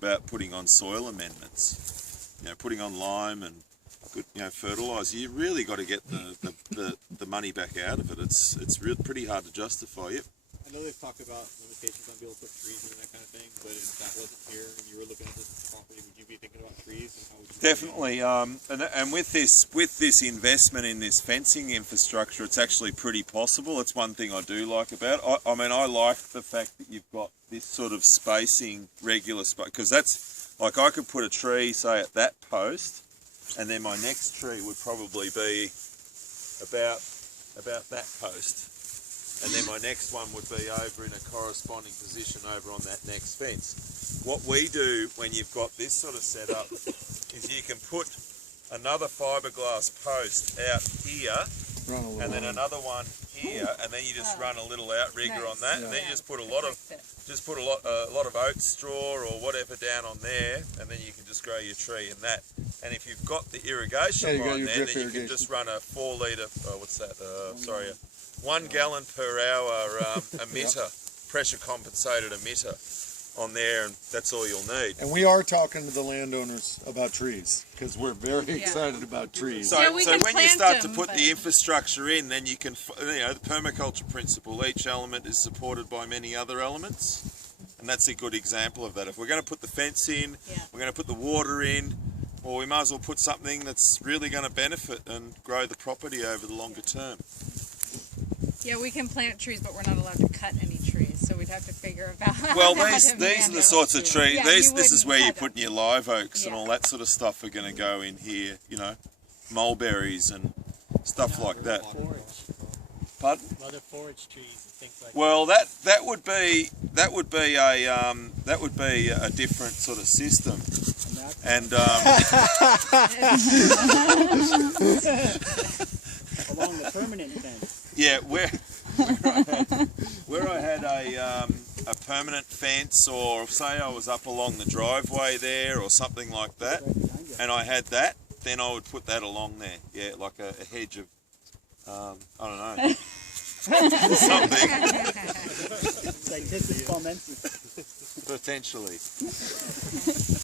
about putting on soil amendments, you know, putting on lime and good, you know, fertiliser. You really got to get the money back out of it. It's pretty hard to justify it. I know they've talked about limitations on being able to put trees in and that kind of thing, but if that wasn't here and you were looking at this property, would you be thinking about trees? And how would you Definitely, and with this investment in this fencing infrastructure, it's actually pretty possible. It's one thing I do like about it. I mean, I like the fact that you've got this sort of spacing, regular space, because that's, like, I could put a tree, say, at that post, and then my next tree would probably be about that post. And then my next one would be over in a corresponding position over on that next fence. What we do when you've got this sort of setup is you can put another fiberglass post out here, and then another one here, and then you just run a little outrigger on that, and then you just put a lot of oat straw or whatever down on there, and then you can just grow your tree in that. And if you've got the irrigation line there, then you can just run a 4 litre, 1 gallon per hour emitter, pressure compensated emitter on there, and that's all you'll need. And we are talking to the landowners about trees, because we're very excited about trees. So, so when you start to put the infrastructure in, then you can, you know, the permaculture principle, each element is supported by many other elements, and that's a good example of that. If we're going to put the fence in, we're going to put the water in, well, we might as well put something that's really going to benefit and grow the property over the longer term. Yeah, we can plant trees, but we're not allowed to cut any trees, so we'd have to figure about how well, to these are the sorts of trees, Yeah, this is where you're putting your live oaks and Yeah. all that sort of stuff are going to go in here, you know, mulberries and stuff like that. Pardon? other forage trees and things like Well, that would be a different sort of system, and along the permanent fence. yeah, where I had a permanent fence, or say I was up along the driveway there or something like that, and I had that, then I would put that along there. Yeah, like a hedge of, I don't know, something. Like this is Consultancys. Potentially.